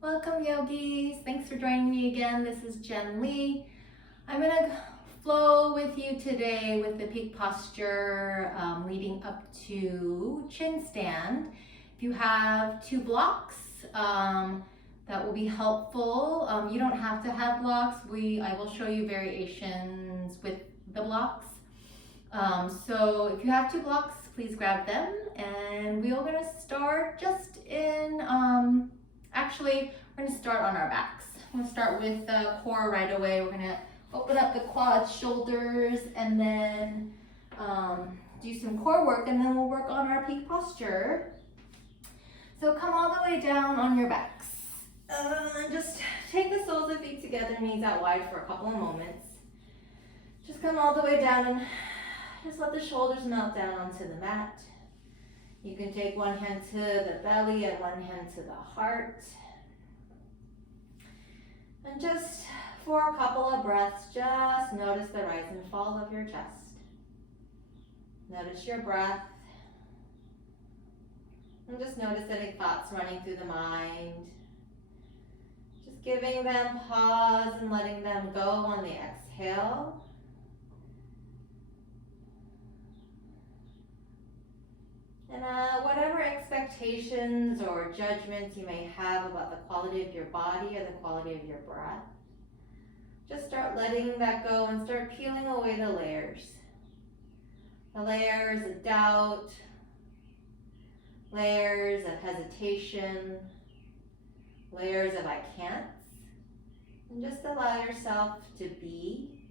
Welcome yogis, thanks for joining me again. This is Jen Lee. I'm gonna flow with you today with the peak posture leading up to chin stand. If you have two blocks, that will be helpful. You don't have to have blocks. I will show you variations with the blocks. So if you have two blocks, please grab them, and we are gonna start just in, actually, we're gonna start on our backs. I'm gonna start with the core right away. We're gonna open up the quads, shoulders, and then do some core work, and then we'll work on our peak posture. So come all the way down on your backs. Just take the soles of feet together, knees out wide for a couple of moments. Just come all the way down and just let the shoulders melt down onto the mat. You can take one hand to the belly and one hand to the heart. And just for a couple of breaths, just notice the rise and fall of your chest. Notice your breath. And just notice any thoughts running through the mind. Just giving them pause and letting them go on the exhale. And whatever expectations or judgments you may have about the quality of your body or the quality of your breath, just start letting that go and start peeling away the layers. The layers of doubt, layers of hesitation, layers of I can'ts, and just allow yourself to be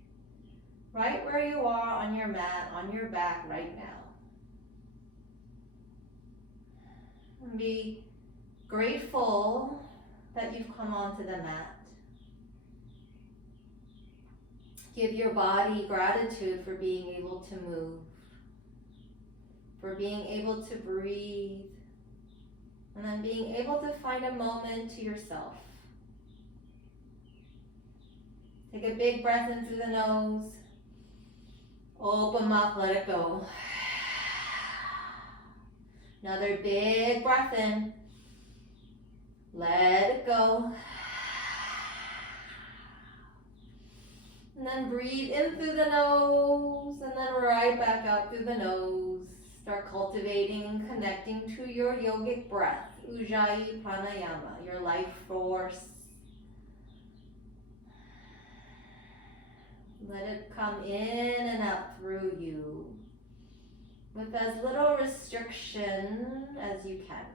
right where you are on your mat, on your back right now. And be grateful that you've come onto the mat. Give your body gratitude for being able to move, for being able to breathe, and then being able to find a moment to yourself. Take a big breath in through the nose. Open mouth, let it go. Another big breath in. Let it go. And then breathe in through the nose and then right back out through the nose. Start cultivating and connecting to your yogic breath, Ujjayi Pranayama, your life force. Let it come in and out through you with as little restriction as you can.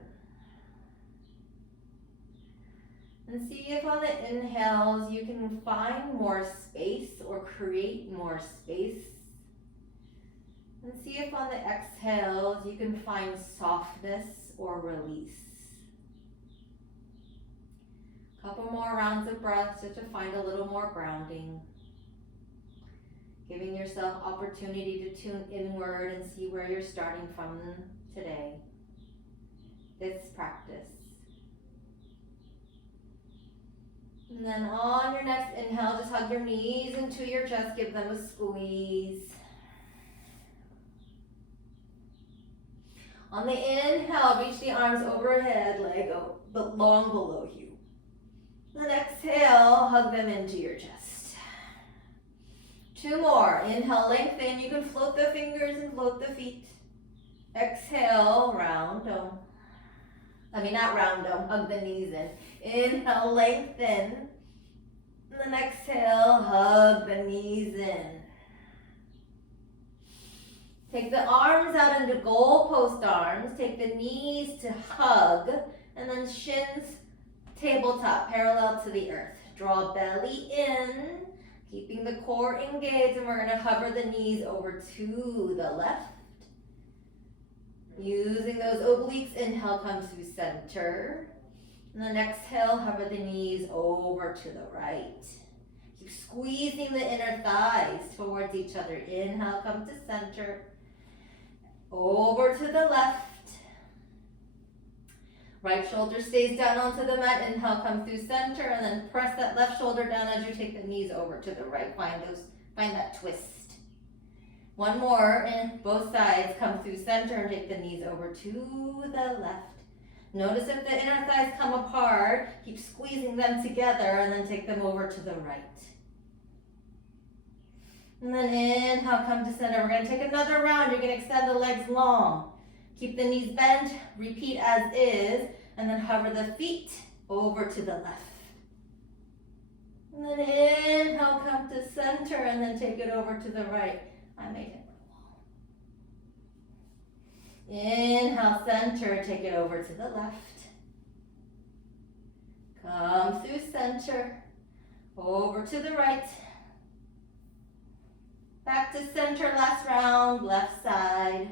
And see if on the inhales you can find more space or create more space. And see if on the exhales you can find softness or release. A couple more rounds of breath just to find a little more grounding. Giving yourself opportunity to tune inward and see where you're starting from today. This practice. And then on your next inhale, just hug your knees into your chest, give them a squeeze. On the inhale, reach the arms overhead, leg long below you. Then exhale, hug them into your chest. Two more. Inhale, lengthen. You can float the fingers and float the feet. Exhale, round dome. Not round dome, hug the knees in. Inhale, lengthen. And then exhale, hug the knees in. Take the arms out into goalpost arms. Take the knees to hug. And then shins tabletop, parallel to the earth. Draw belly in. Keeping the core engaged, and we're going to hover the knees over to the left. Using those obliques, inhale, come to center. And then exhale, hover the knees over to the right. Keep squeezing the inner thighs towards each other. Inhale, come to center. Over to the left. Right shoulder stays down onto the mat. Inhale, come through center, and then press that left shoulder down as you take the knees over to the right. Find that twist. One more, and both sides come through center and take the knees over to the left. Notice if the inner thighs come apart, keep squeezing them together and then take them over to the right. And then inhale, come to center. We're going to take another round. You're going to extend the legs long. Keep the knees bent, repeat as is, and then hover the feet over to the left. And then inhale, come to center, and then take it over to the right. I made it. Inhale, center, take it over to the left. Come through center, over to the right. Back to center, last round, left side.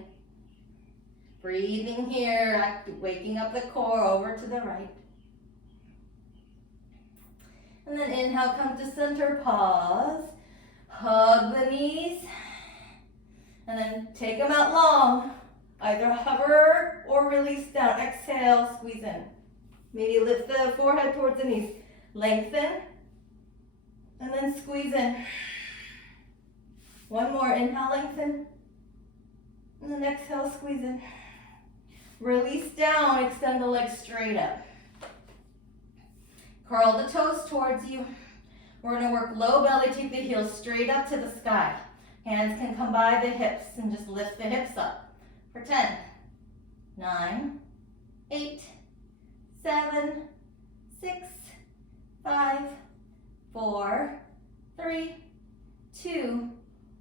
Breathing here, waking up the core over to the right. And then inhale, come to center, pause. Hug the knees. And then take them out long. Either hover or release down. Exhale, squeeze in. Maybe lift the forehead towards the knees. Lengthen. And then squeeze in. One more. Inhale, lengthen. And then exhale, squeeze in. Release down. Extend the legs straight up. Curl the toes towards you. We're going to work low belly. Take the heels straight up to the sky. Hands can come by the hips and just lift the hips up. For 10, 9, 8, 7, 6, 5, 4, 3, 2,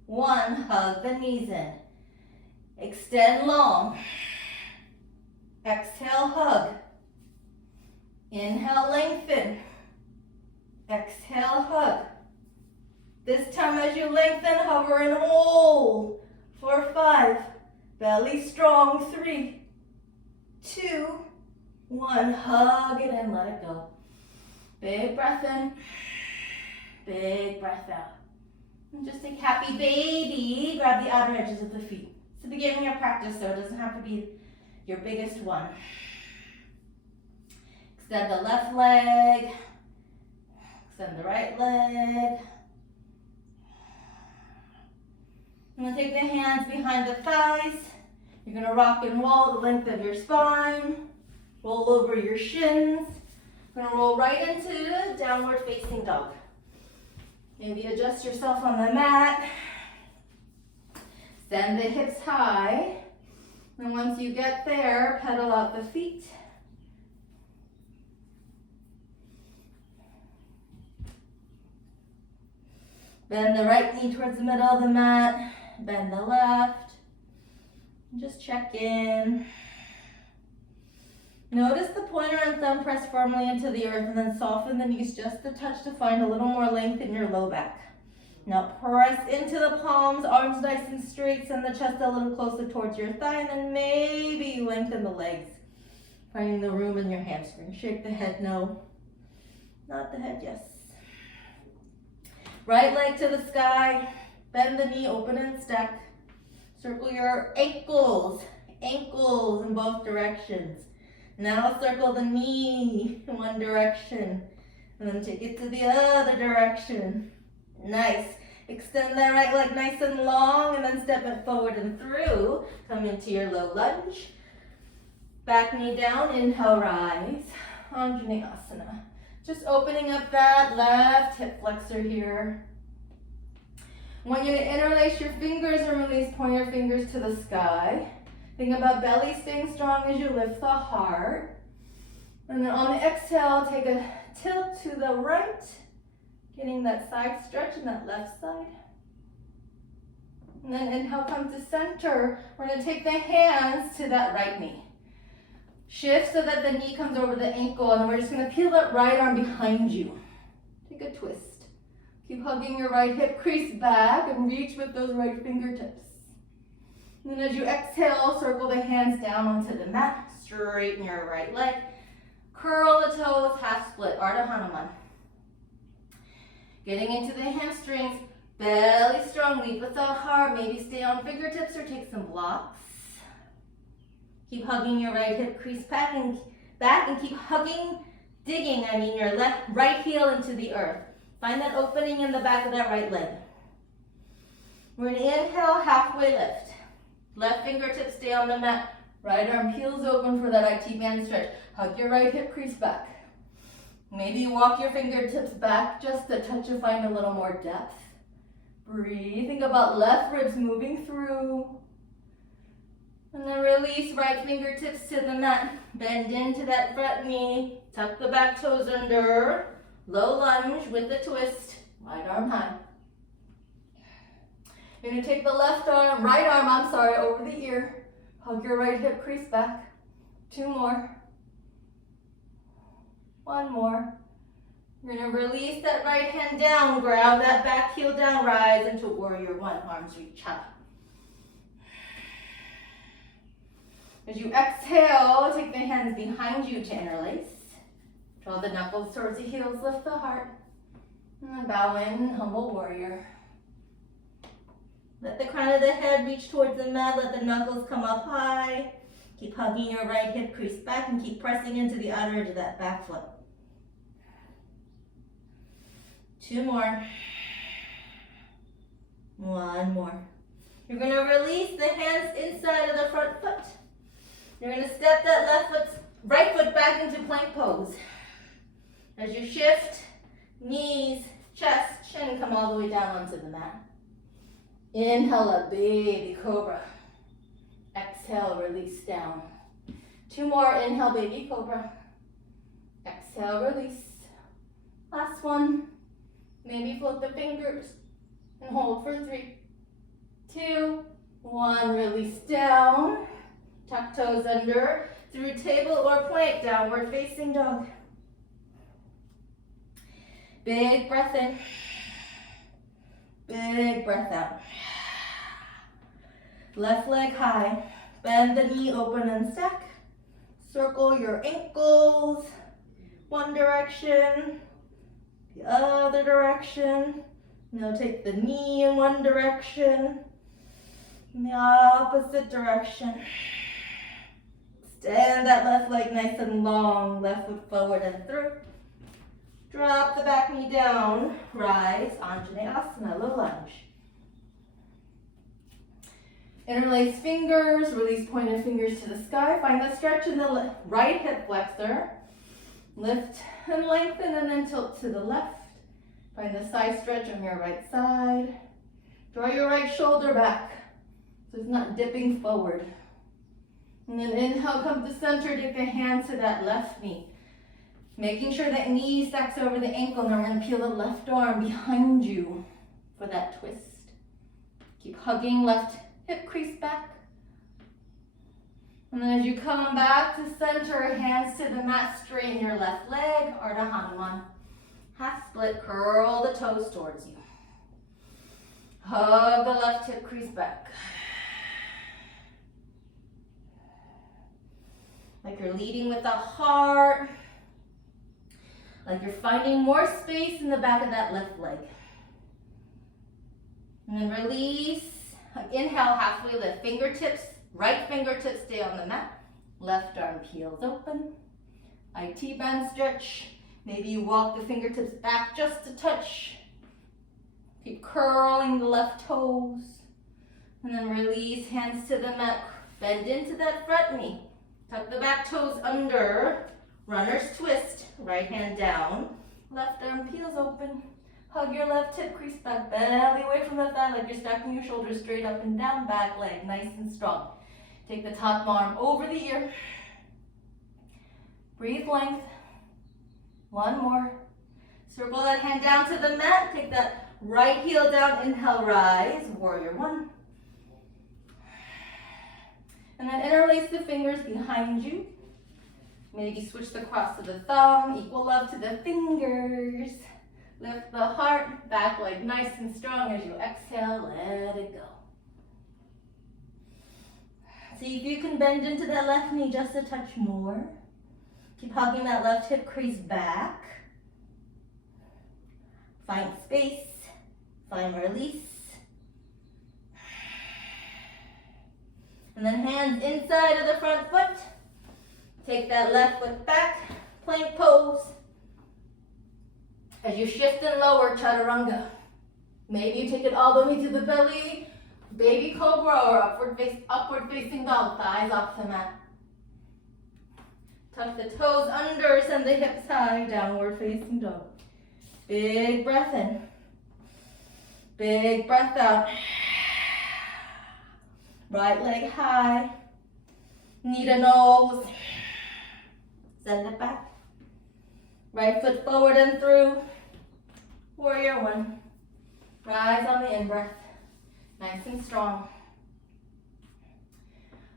1. Hug the knees in. Extend long. Exhale, hug. Inhale, lengthen. Exhale, hug. This time as you lengthen, hover and hold. For 5. Belly strong. 3, 2, 1. Hug it and let it go. Big breath in. Big breath out. And just take happy baby. Grab the outer edges of the feet. It's the beginning of practice, so it doesn't have to be your biggest one. Extend the left leg. Extend the right leg. I'm going to take the hands behind the thighs. You're going to rock and roll the length of your spine. Roll over your shins. You're going to roll right into downward facing dog. Maybe adjust yourself on the mat. Send the hips high. And once you get there, pedal out the feet. Bend the right knee towards the middle of the mat. Bend the left. Just check in. Notice the pointer and thumb press firmly into the earth and then soften the knees just a touch to find a little more length in your low back. Now press into the palms, arms nice and straight, send the chest a little closer towards your thigh, and then maybe you lengthen the legs, finding the room in your hamstring. Shake the head, no. Not the head, yes. Right leg to the sky, bend the knee, open and stack. Circle your ankles in both directions. Now circle the knee in one direction, and then take it to the other direction. Nice. Extend that right leg nice and long, and then step it forward and through. Come into your low lunge. Back knee down, inhale, rise. Anjaneyasana. Just opening up that left hip flexor here. When you interlace your fingers and release, point your fingers to the sky. Think about belly staying strong as you lift the heart. And then on the exhale, take a tilt to the right, getting that side stretch in that left side. And then inhale, come to center. We're going to take the hands to that right knee. Shift so that the knee comes over the ankle, and then we're just going to peel that right arm behind you. Take a twist. Keep hugging your right hip crease back and reach with those right fingertips. And then as you exhale, circle the hands down onto the mat. Straighten your right leg. Curl the toes, half split, Ardha Hanuman. Getting into the hamstrings, belly strong, lead with the heart. Maybe stay on fingertips or take some blocks. Keep hugging your right hip crease back and keep hugging, digging, your right heel into the earth. Find that opening in the back of that right leg. We're going to inhale, halfway lift. Left fingertips stay on the mat. Right arm peels open for that IT band stretch. Hug your right hip crease back. Maybe walk your fingertips back just a touch to find a little more depth. Breathe. Think about left ribs moving through. And then release right fingertips to the mat. Bend into that front knee. Tuck the back toes under. Low lunge with the twist. Right arm high. You're going to take the right arm, over the ear. Hug your right hip crease back. 2 more. 1 more. You're going to release that right hand down. Grab that back heel down. Rise into warrior 1. Arms reach high. As you exhale, take the hands behind you to interlace. Draw the knuckles towards the heels. Lift the heart. And then bow in, humble warrior. Let the crown of the head reach towards the mat. Let the knuckles come up high. Keep hugging your right hip crease back and keep pressing into the outer edge of that back foot. 2 more. 1 more. You're going to release the hands inside of the front foot. You're going to step that right foot back into plank pose. As you shift, knees, chest, chin come all the way down onto the mat. Inhale up, baby cobra. Exhale, release down. 2 more, inhale, baby cobra. Exhale, release. Last one. Maybe float the fingers and hold for 3, 2, 1. Release down. Tuck toes under. Through table or plank, downward facing dog. Big breath in. Big breath out. Left leg high. Bend the knee, open and stack. Circle your ankles. One direction. The other direction. Now take the knee in one direction. In the opposite direction. Extend that left leg nice and long. Left foot forward and through. Drop the back knee down. Rise, Anjaneyasana, low lunge. Interlace fingers, release pointed fingers to the sky. Find the stretch in the right hip flexor. Lift and lengthen and then tilt to the left. Find the side stretch on your right side. Draw your right shoulder back so it's not dipping forward. And then inhale, come to center, take the hand to that left knee. Making sure that knee stacks over the ankle. Now we're going to peel the left arm behind you for that twist. Keep hugging left hip crease back. And then as you come back to center, hands to the mat, straighten your left leg, Ardha Hanuman. Half split, curl the toes towards you. Hug the left hip crease back. Like you're leading with the heart. Like you're finding more space in the back of that left leg. And then release. Inhale, halfway lift. Fingertips, right fingertips stay on the mat. Left arm peels open. IT band stretch. Maybe you walk the fingertips back just a touch. Keep curling the left toes. And then release, hands to the mat. Bend into that front knee. Tuck the back toes under. Runner's twist. Right hand down. Left arm peels open. Hug your left hip crease back. Belly away from the thigh like you're stacking your shoulders straight up and down. Back leg nice and strong. Take the top arm over the ear. Breathe length. 1 more. Circle that hand down to the mat. Take that right heel down. Inhale, rise. Warrior 1. And then interlace the fingers behind you. Maybe switch the cross to the thumb. Equal love to the fingers. Lift the heart. Back leg nice and strong as you exhale. Let it go. See if you can bend into that left knee just a touch more. Keep hugging that left hip crease back. Find space. Find release. And then hands inside of the front foot. Take that left foot back. Plank pose. As you shift and lower, chaturanga. Maybe you take it all the way to the belly. Baby cobra or upward facing dog, thighs off the mat. Tuck the toes under, send the hips high, downward facing dog. Big breath in. Big breath out. Right leg high. Knee to nose. Send it back. Right foot forward and through. Warrior one. Rise on the in-breath. Nice and strong.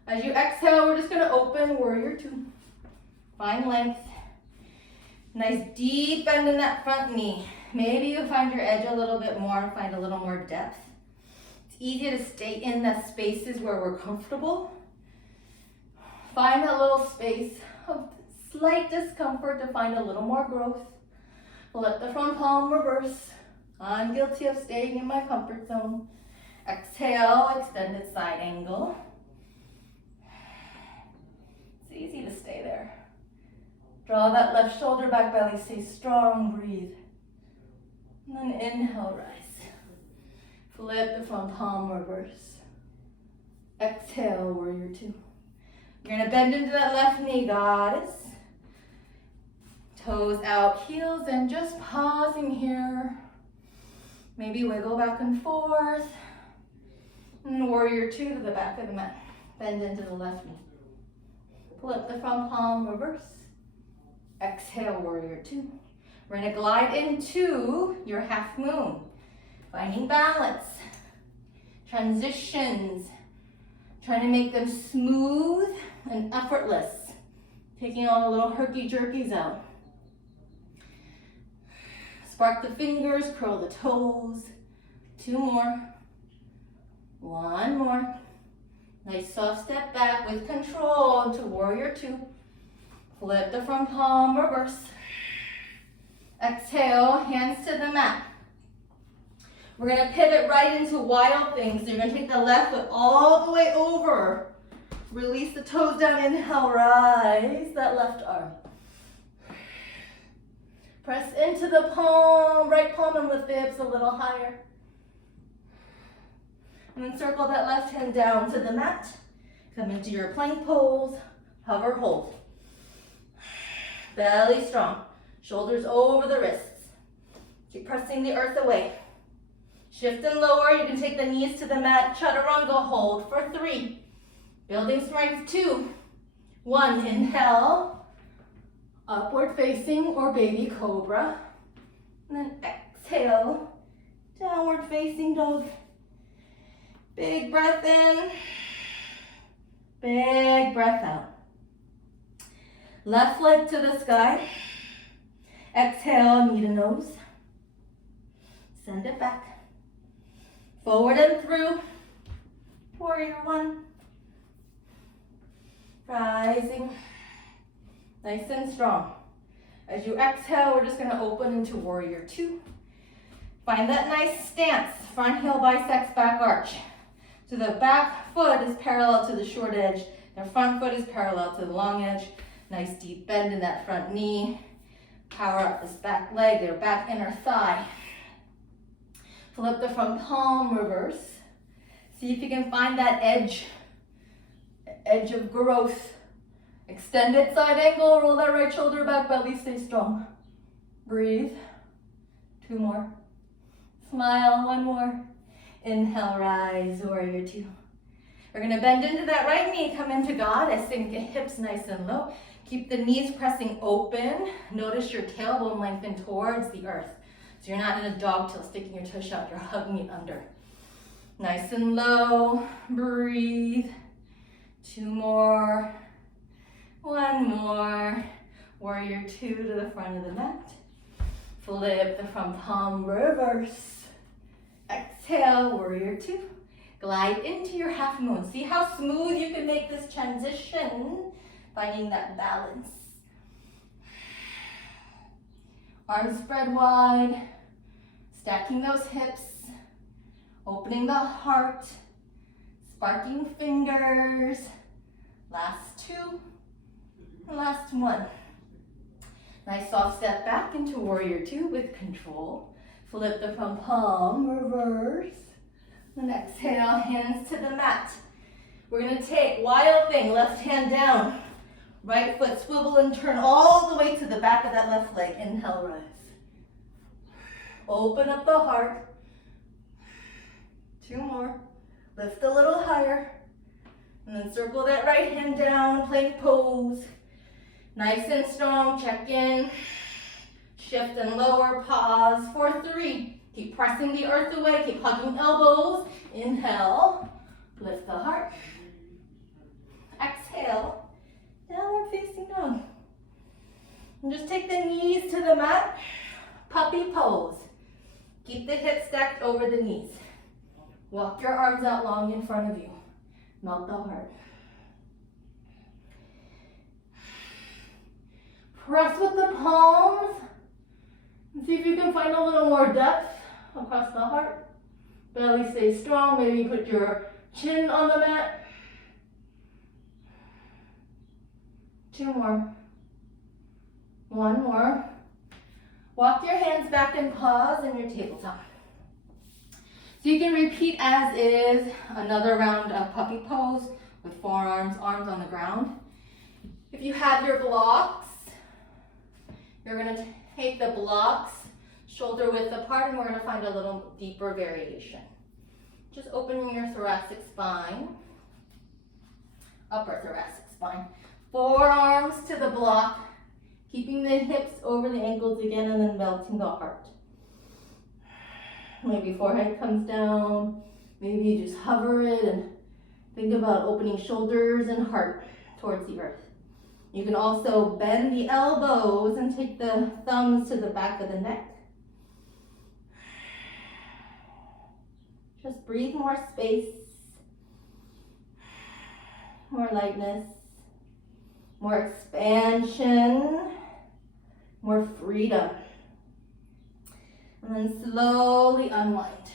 As you exhale, we're just going to open warrior two. Find length. Nice deep bend in that front knee. Maybe you find your edge a little bit more and find a little more depth. It's easy to stay in the spaces where we're comfortable. Find a little space of slight discomfort to find a little more growth. Let the front palm reverse. I'm guilty of staying in my comfort zone. Exhale, extended side angle. It's easy to stay there. Draw that left shoulder back, belly, stay strong, breathe. And then inhale, rise. Flip the front palm, reverse. Exhale, warrior two. You're gonna bend into that left knee, goddess. Toes out, heels in, just pausing here. Maybe wiggle back and forth. And warrior two to the back of the mat. Bend into the left knee. Flip the front palm, reverse. Exhale, warrior two. We're gonna glide into your half moon. Finding balance. Transitions. Trying to make them smooth and effortless. Taking all the little herky-jerkies out. Spark the fingers, curl the toes. Two more. One more. Nice soft step back with control to warrior two. Flip the front palm, reverse. Exhale, hands to the mat. We're gonna pivot right into wild things. So you're gonna take the left foot all the way over. Release the toes down, inhale, rise that left arm. Press into the palm, right palm, and lift the hips a little higher. And then circle that left hand down to the mat. Come into your plank pose, hover, hold. Belly strong, shoulders over the wrists. Keep pressing the earth away. Shift and lower, you can take the knees to the mat, chaturanga, hold for 3. Building strength, 2. 1, inhale, upward facing or baby cobra. And then exhale, downward facing dog. Big breath in, big breath out. Left leg to the sky. Exhale, knee to nose. Send it back. Forward and through. Warrior one. Rising. Nice and strong. As you exhale, we're just going to open into warrior two. Find that nice stance. Front heel bisects back arch. So the back foot is parallel to the short edge. The front foot is parallel to the long edge. Nice deep bend in that front knee. Power up this back leg, their back inner thigh. Flip the front palm, reverse. See if you can find that edge of growth. Extended side angle, roll that right shoulder back, belly stay strong. Breathe. 2 more. Smile, 1 more. Inhale, rise, warrior two. We're gonna bend into that right knee, come into goddess, sink the hips nice and low. Keep the knees pressing open. Notice your tailbone lengthen towards the earth. So you're not in a dog tail sticking your tush out, you're hugging it under. Nice and low, breathe. 2 more, 1 more. Warrior two to the front of the mat. Flip the front palm, reverse. Exhale, warrior two. Glide into your half moon. See how smooth you can make this transition, finding that balance. Arms spread wide, stacking those hips, opening the heart, sparking fingers. Last 2, last 1. Nice soft step back into warrior two with control. Flip the front palm, reverse. And exhale, hands to the mat. We're gonna take wild thing, left hand down. Right foot swivel and turn all the way to the back of that left leg. Inhale, rise. Open up the heart. 2 more. Lift a little higher. And then circle that right hand down, plank pose. Nice and strong, check in. Shift and lower, pause for 3. Keep pressing the earth away, keep hugging elbows. Inhale, lift the heart. Exhale, downward facing dog. And just take the knees to the mat, puppy pose. Keep the hips stacked over the knees. Walk your arms out long in front of you. Melt the heart. Press with the palms. And see if you can find a little more depth across the heart. Belly stays strong. Maybe put your chin on the mat. 2 more. 1 more. Walk your hands back and pause in your tabletop. So you can repeat as is, another round of puppy pose with forearms, arms on the ground. If you have your blocks, you're going to take the blocks shoulder width apart, and we're going to find a little deeper variation. Just opening your thoracic spine, upper thoracic spine. Forearms to the block, keeping the hips over the ankles again, and then melting the heart. Maybe forehead comes down, maybe you just hover it and think about opening shoulders and heart towards the earth. You can also bend the elbows and take the thumbs to the back of the neck. Just breathe more space, more lightness, more expansion, more freedom. And then slowly unwind.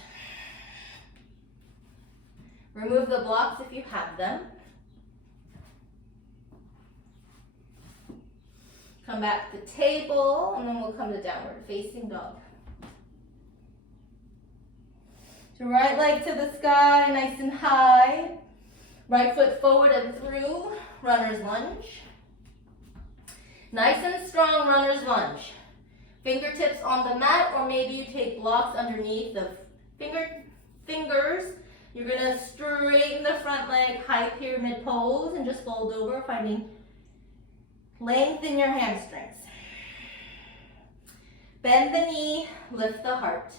Remove the blocks if you have them. Come back to table, and then we'll come to downward facing dog. So right leg to the sky, nice and high. Right foot forward and through, runner's lunge. Nice and strong runner's lunge. Fingertips on the mat, or maybe you take blocks underneath the fingers. You're gonna straighten the front leg, high pyramid pose, and just fold over, finding length in your hamstrings. Bend the knee, lift the heart.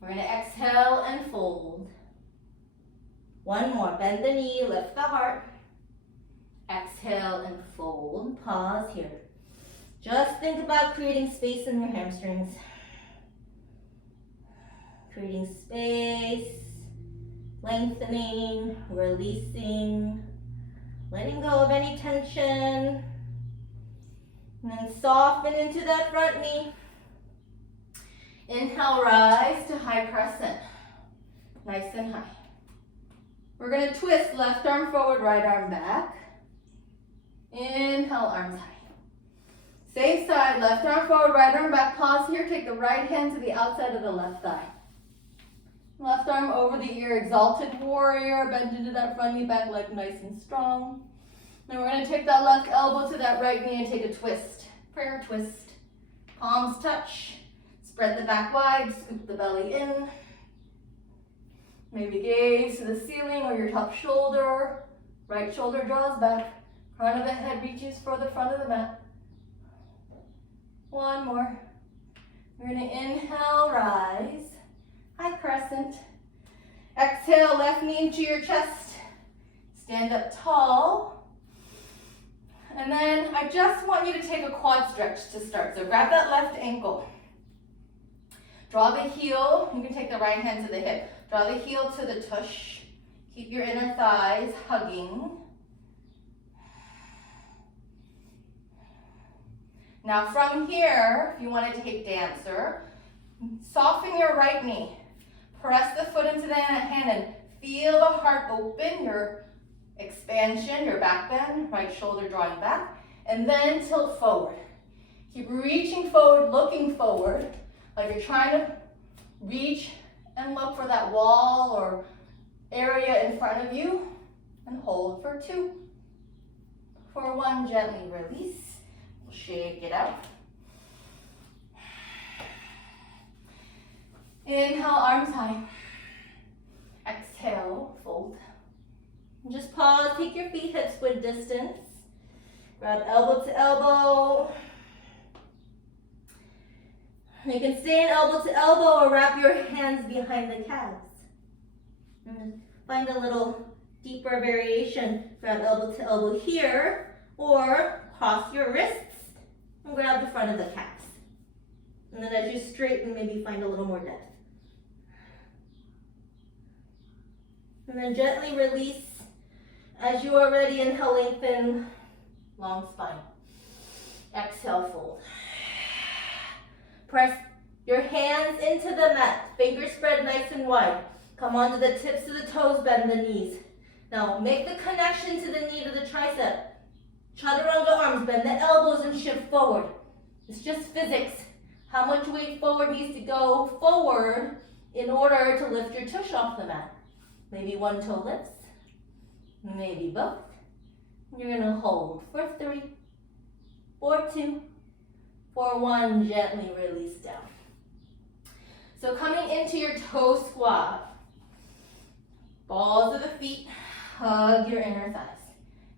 We're gonna exhale and fold. 1 more, bend the knee, lift the heart. Exhale and fold, pause here. Just think about creating space in your hamstrings. Creating space, lengthening, releasing, letting go of any tension. And then soften into that front knee. Inhale, rise to high crescent. Nice and high. We're going to twist left arm forward, right arm back. Inhale, arms high. Same side, left arm forward, right arm back. Pause here, take the right hand to the outside of the left thigh. Left arm over the ear, exalted warrior. Bend into that front knee, back leg nice and strong. Then we're going to take that left elbow to that right knee and take a twist. Prayer twist. Palms touch. Spread the back wide, scoop the belly in. Maybe gaze to the ceiling or your top shoulder. Right shoulder draws back. Crown of the head reaches for the front of the mat. 1 more. We're going to inhale, rise. High crescent. Exhale, left knee into your chest. Stand up tall. And then I just want you to take a quad stretch to start. So grab that left ankle. Draw the heel. You can take the right hand to the hip. Draw the heel to the tush. Keep your inner thighs hugging. Now from here, if you want to take dancer, soften your right knee. Press the foot into the hand and feel the heart open, your expansion, your back bend, right shoulder drawing back, and then tilt forward. Keep reaching forward, looking forward, like you're trying to reach And look for that wall or area in front of you and hold for 2. For 1, gently release. Shake it out. Inhale, arms high. Exhale, fold. And just pause, take your feet hips width distance. Grab elbow to elbow. You can stay in elbow to elbow or wrap your hands behind the calves. And find a little deeper variation. Grab elbow to elbow here, or cross your wrists and grab the front of the calves. And then as you straighten, maybe find a little more depth. And then gently release. As you are ready, inhale, lengthen, long spine. Exhale, fold. Press your hands into the mat. Fingers spread nice and wide. Come onto the tips of the toes, bend the knees. Now make the connection to the knee to the tricep. Chaturanga arms, bend the elbows and shift forward. It's just physics. How much weight forward needs to go forward in order to lift your tush off the mat? Maybe 1 toe lifts, maybe both. You're gonna hold for 3, for 2, for 1, gently release down. So coming into your toe squat, balls of the feet, hug your inner thighs,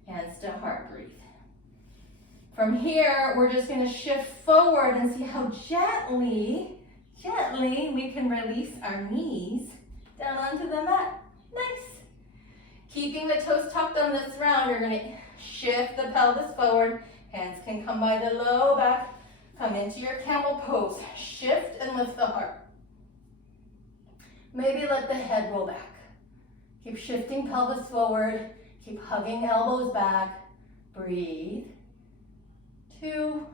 hands to heart, breathe. From here, we're just gonna shift forward and see how gently we can release our knees down onto the mat. Nice. Keeping the toes tucked on this round, you're gonna shift the pelvis forward. Hands can come by the low back. Come into your camel pose. Shift and lift the heart. Maybe let the head roll back. Keep shifting pelvis forward. Keep hugging elbows back. Breathe. 2,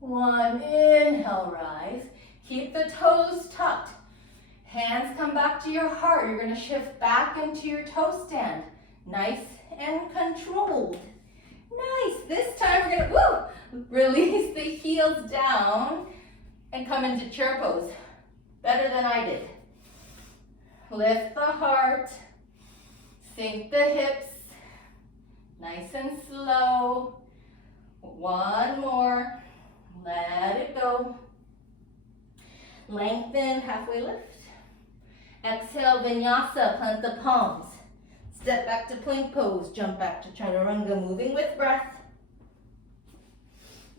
1. Inhale, rise. Keep the toes tucked. Hands come back to your heart. You're going to shift back into your toe stand. Nice and controlled. Nice. This time we're going to release the heels down and come into chair pose. Better than I did. Lift the heart. Sink the hips. Nice and slow. 1 more. Let it go. Lengthen, halfway lift. Exhale, vinyasa, plant the palms. Step back to plank pose, jump back to chaturanga, moving with breath.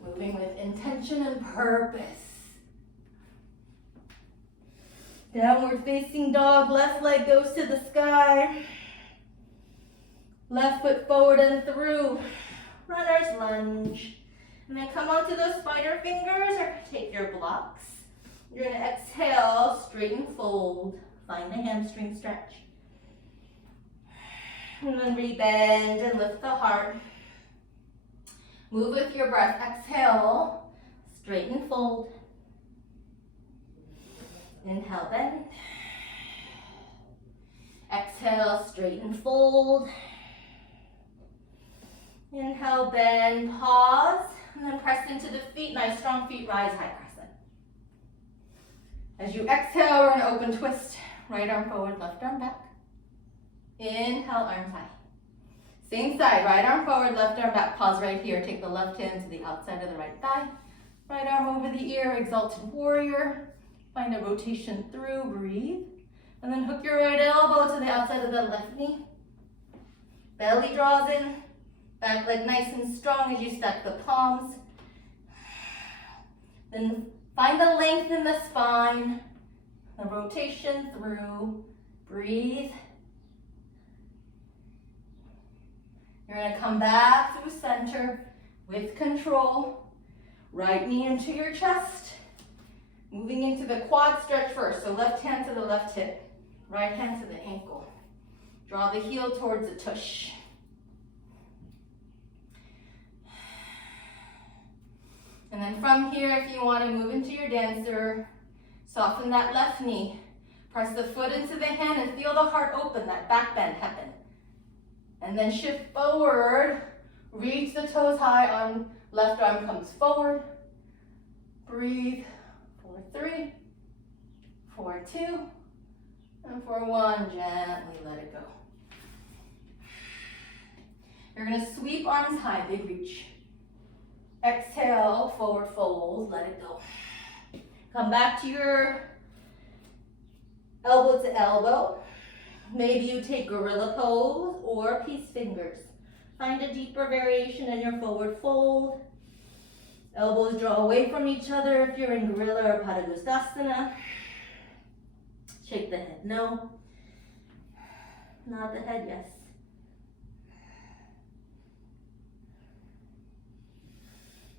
Moving with intention and purpose. Downward facing dog, left leg goes to the sky. Left foot forward and through. Runner's lunge. And then come onto those spider fingers or take your blocks. You're going to exhale, straighten, fold. Find the hamstring stretch. And then rebend and lift the heart. Move with your breath. Exhale, straighten, fold. Inhale, bend. Exhale, straighten, fold. Inhale, bend, pause, and then press into the feet. Nice strong feet, rise, high crescent. As you exhale, we're going to open twist. Right arm forward, left arm back. Inhale, arms high. Same side, right arm forward, left arm back. Pause right here. Take the left hand to the outside of the right thigh. Right arm over the ear, exalted warrior. Find a rotation through, breathe. And then hook your right elbow to the outside of the left knee. Belly draws in. Back leg nice and strong as you stack the palms. Then find the length in the spine. The rotation through, breathe. You're going to come back through center with control. Right knee into your chest. Moving into the quad stretch first. So left hand to the left hip. Right hand to the ankle. Draw the heel towards the tush. And then from here, if you want to move into your dancer, soften that left knee. Press the foot into the hand and feel the heart open, that back bend happen. And then shift forward. Reach the toes high on left arm comes forward. Breathe for 3, For 2, and for 1, gently let it go. You're gonna sweep arms high, big reach. Exhale, forward fold, let it go. Come back to your elbow to elbow. Maybe you take gorilla pose or peace fingers. Find a deeper variation in your forward fold. Elbows draw away from each other if you're in gorilla or padangusthasana. Shake the head, no. Nod the head, yes.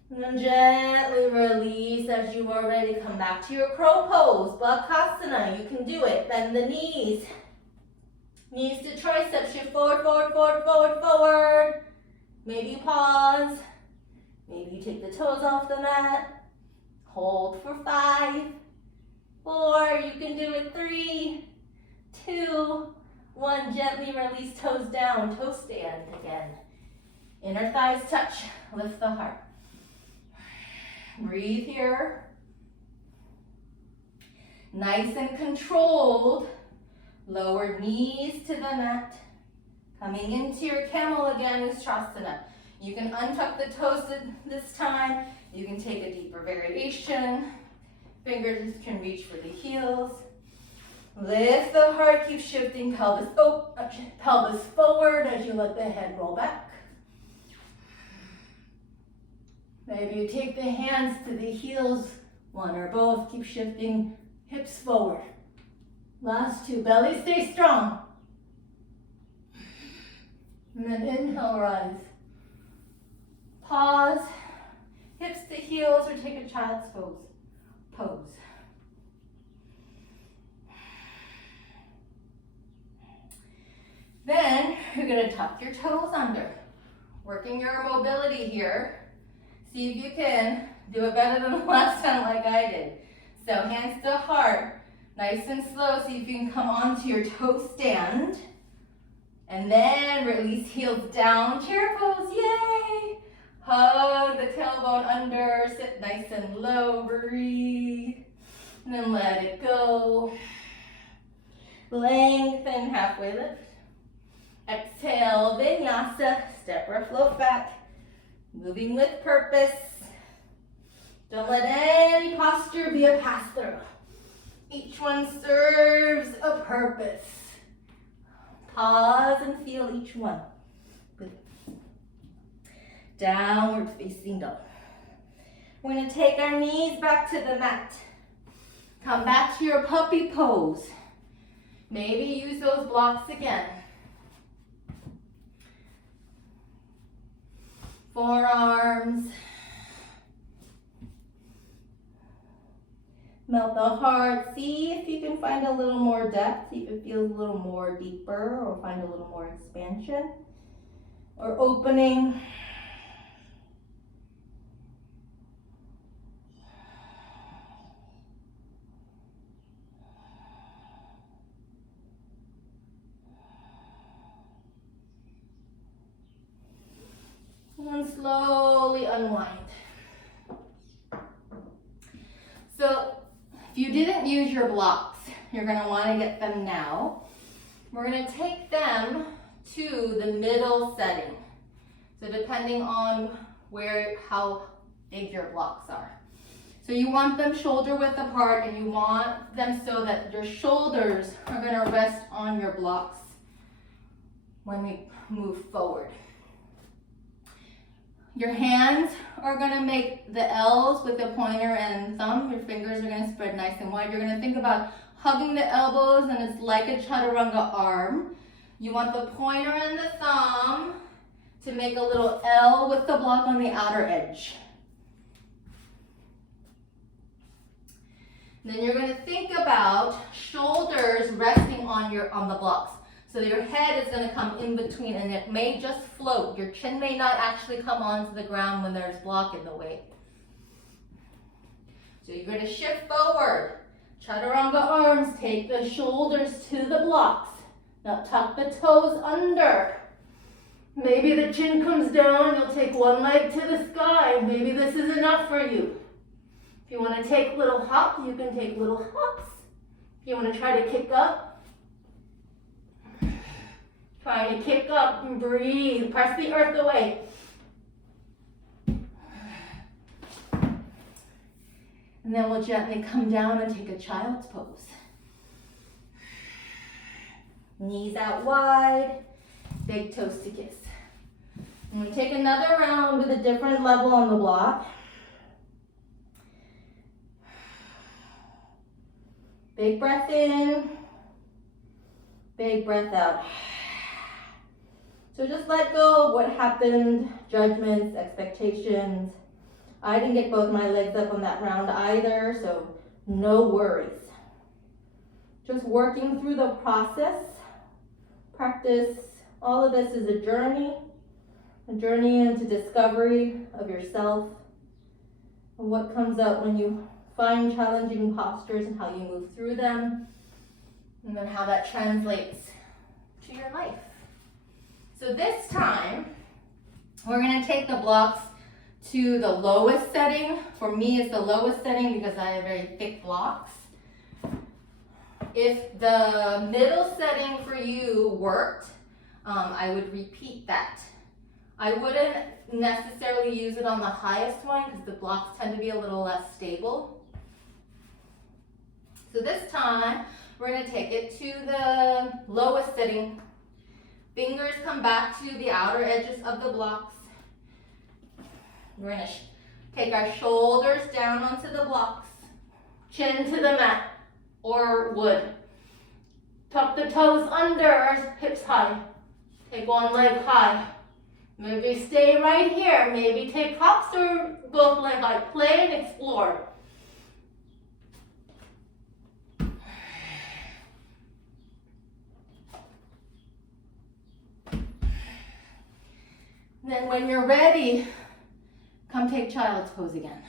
And then gently release as you are ready. Come back to your crow pose, Bakasana. You can do it. Bend the knees. Knees to triceps. Shift forward, forward, forward, forward, forward. Maybe you pause. Maybe you take the toes off the mat. Hold for 5, 4. You can do it. 3, 2, 1. Gently release toes down. Toe stand again. Inner thighs touch. Lift the heart. Breathe here. Nice and controlled. Lower knees to the mat. Coming into your camel again, Ustrasana. You can untuck the toes this time. You can take a deeper variation. Fingers can reach for the heels. Lift the heart, keep shifting pelvis forward as you let the head roll back. Maybe you take the hands to the heels, one or both. Keep shifting hips forward. Last 2, belly stay strong. And then inhale, rise. Pause, hips to heels, or take a child's pose. Then you're gonna tuck your toes under. Working your mobility here. See if you can do it better than the last time like I did. So hands to heart, nice and slow. See if you can come onto your toe stand. And then release heels down, chair pose, yay! Hug the tailbone under, sit nice and low, breathe. And then let it go. Lengthen, halfway lift. Exhale, vinyasa, step or float back. Moving with purpose. Don't let any posture be a pass-through. Each one serves a purpose. Pause and feel each one. Good. Downward facing dog. We're going to take our knees back to the mat. Come back to your puppy pose. Maybe use those blocks again. Forearms. Melt the heart. See if you can find a little more depth. See if it feels a little more deeper, or find a little more expansion or opening. And slowly unwind. So if you didn't use your blocks, you're going to want to get them now. We're going to take them to the middle setting. So depending on how big your blocks are. So you want them shoulder width apart, and you want them so that your shoulders are going to rest on your blocks when we move forward. Your hands are going to make the L's with the pointer and thumb. Your fingers are going to spread nice and wide. You're going to think about hugging the elbows, and it's like a chaturanga arm. You want the pointer and the thumb to make a little L with the block on the outer edge. Then you're going to think about shoulders resting on the blocks. So your head is going to come in between, and it may just float. Your chin may not actually come onto the ground when there's block in the way. So you're going to shift forward. Chaturanga arms, take the shoulders to the blocks. Now tuck the toes under. Maybe the chin comes down, you'll take one leg to the sky. Maybe this is enough for you. If you want to take little hops, you can take little hops. You want to try to kick up. Try to kick up and breathe. Press the earth away. And then we'll gently come down and take a child's pose. Knees out wide, big toes to kiss. And we take another round with a different level on the block. Big breath in, big breath out. So just let go of what happened, judgments, expectations. I didn't get both my legs up on that round either, so no worries. Just working through the process. Practice, all of this is a journey into discovery of yourself and what comes up when you find challenging postures and how you move through them, and then how that translates to your life. So this time, we're going to take the blocks to the lowest setting. For me, it's the lowest setting because I have very thick blocks. If the middle setting for you worked, I would repeat that. I wouldn't necessarily use it on the highest one because the blocks tend to be a little less stable. So this time, we're going to take it to the lowest setting. Fingers come back to the outer edges of the blocks. We're going to take our shoulders down onto the blocks, chin to the mat or wood. Tuck the toes under, hips high. Take one leg high. Maybe stay right here. Maybe take hops or both leg high. Play and explore. Then when you're ready, come take child's pose again.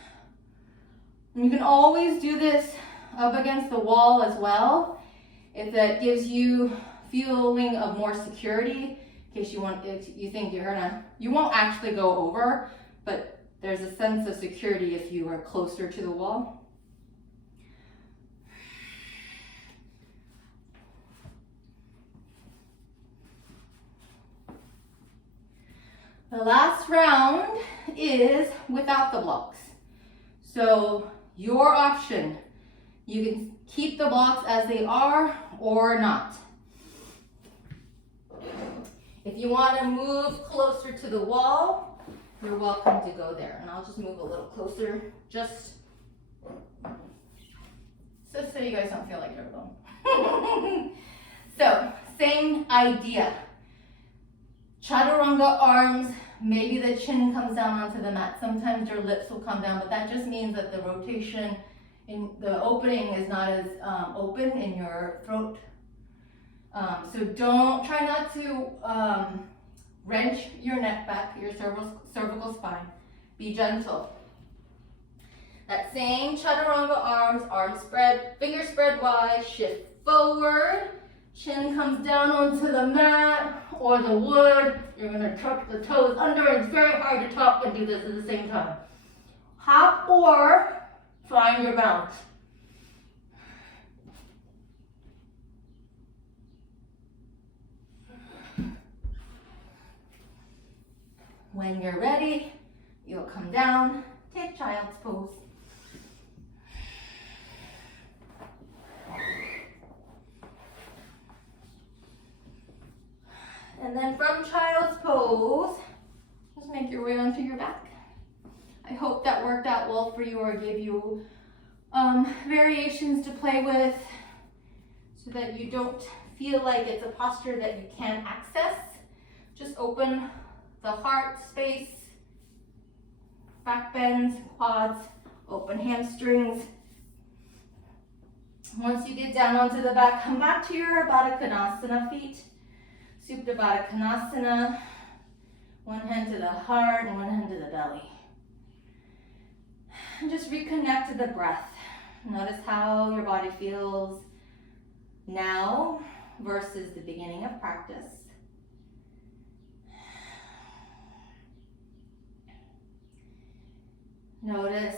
And you can always do this up against the wall as well, if that gives you feeling of more security, in case you think you won't actually go over, but there's a sense of security if you are closer to the wall. The last round is without the blocks. So your option, you can keep the blocks as they are or not. If you want to move closer to the wall, you're welcome to go there. And I'll just move a little closer, just so you guys don't feel like you're alone. So, same idea. Chaturanga arms, maybe the chin comes down onto the mat. Sometimes your lips will come down, but that just means that the rotation in the opening is not as open in your throat. So try not to wrench your neck back, your cervical spine. Be gentle. That same chaturanga arms spread, fingers spread wide, shift forward. Chin comes down onto the mat or the wood. You're going to tuck the toes under. It's very hard to talk and do this at the same time. Hop or find your balance. When you're ready, you'll come down, take child's pose. And then from child's pose, just make your way onto your back. I hope that worked out well for you or gave you variations to play with so that you don't feel like it's a posture that you can't access. Just open the heart space, back bends, quads, open hamstrings. Once you get down onto the back, come back to your Baddha Konasana feet. Supta Baddha Konasana. One hand to the heart and one hand to the belly. And just reconnect to the breath. Notice how your body feels now versus the beginning of practice. Notice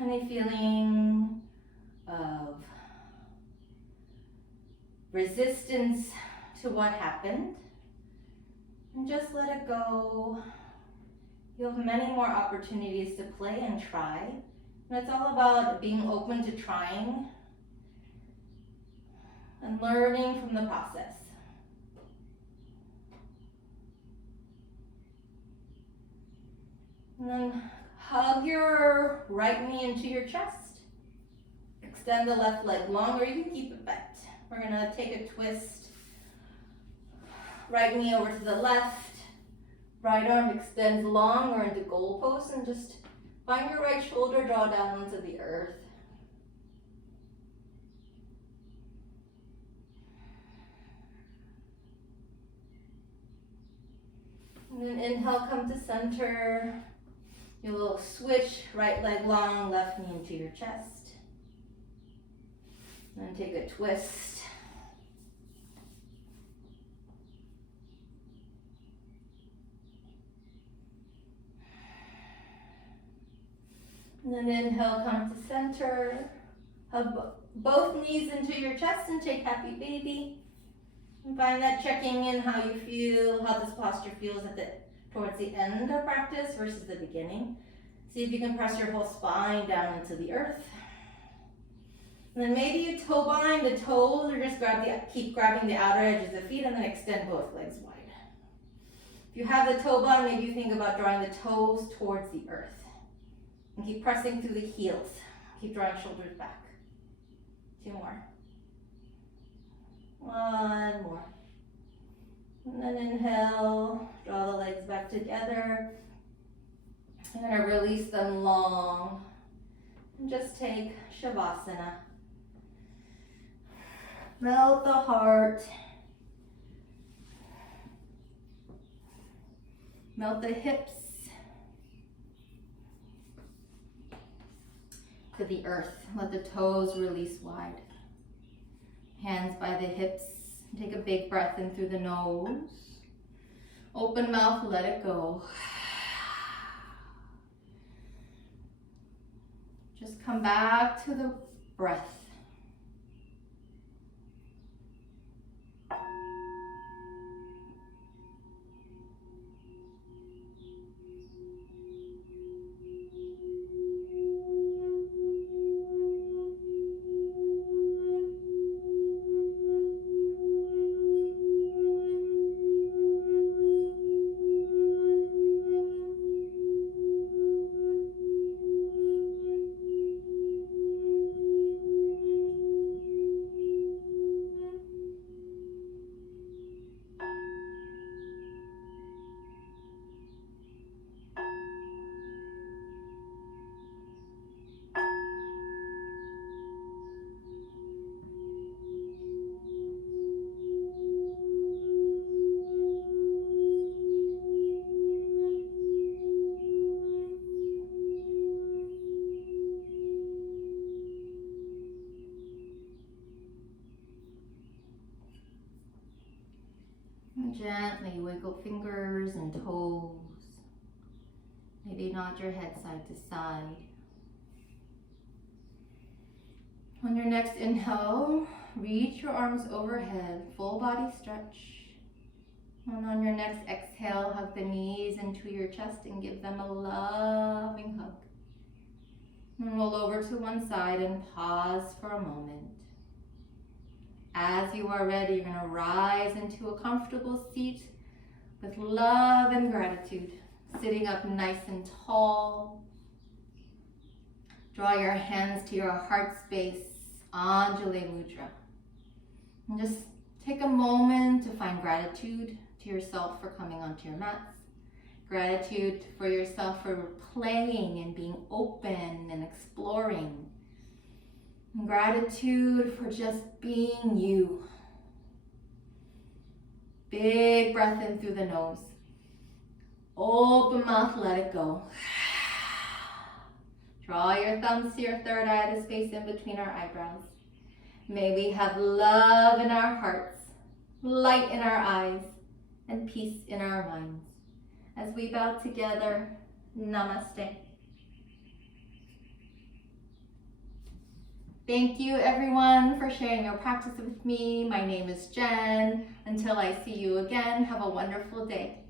any feeling of resistance to what happened. And just let it go. You'll have many more opportunities to play and try. And it's all about being open to trying and learning from the process. And then hug your right knee into your chest. Extend the left leg long, or you can keep it bent. We're gonna take a twist. Right knee over to the left. Right arm extends long or into goal pose, and just find your right shoulder draw down onto the earth. And then inhale, come to center. Your little switch, right leg long, left knee into your chest. And then take a twist. And then inhale, come to center. Hug both knees into your chest and take happy baby. And find that checking in how you feel, how this posture feels towards the end of practice versus the beginning. See if you can press your whole spine down into the earth. And then maybe you toe bind the toes, or just keep grabbing the outer edges of the feet and then extend both legs wide. If you have the toe bind, maybe you think about drawing the toes towards the earth. And keep pressing through the heels. Keep drawing shoulders back. 2 more. 1 more. And then inhale, draw the legs back together. I'm going to release them long. And just take Shavasana. Melt the heart. Melt the hips to the earth. Let the toes release wide. Hands by the hips. Take a big breath in through the nose. Open mouth, let it go. Just come back to the breath. Gently wiggle fingers and toes. Maybe nod your head side to side. On your next inhale, reach your arms overhead, full body stretch. And on your next exhale, hug the knees into your chest and give them a loving hug. And roll over to one side and pause for a moment. As you are ready, you're going to rise into a comfortable seat with love and gratitude. Sitting up nice and tall. Draw your hands to your heart space, Anjali Mudra. And just take a moment to find gratitude to yourself for coming onto your mats. Gratitude for yourself for playing and being open and exploring. And gratitude for just being you. Big breath in through the nose. Open mouth, let it go. Draw your thumbs to your third eye, the space in between our eyebrows. May we have love in our hearts, light in our eyes, and peace in our minds. As we bow together, Namaste. Thank you everyone for sharing your practice with me. My name is Jen. Until I see you again, have a wonderful day.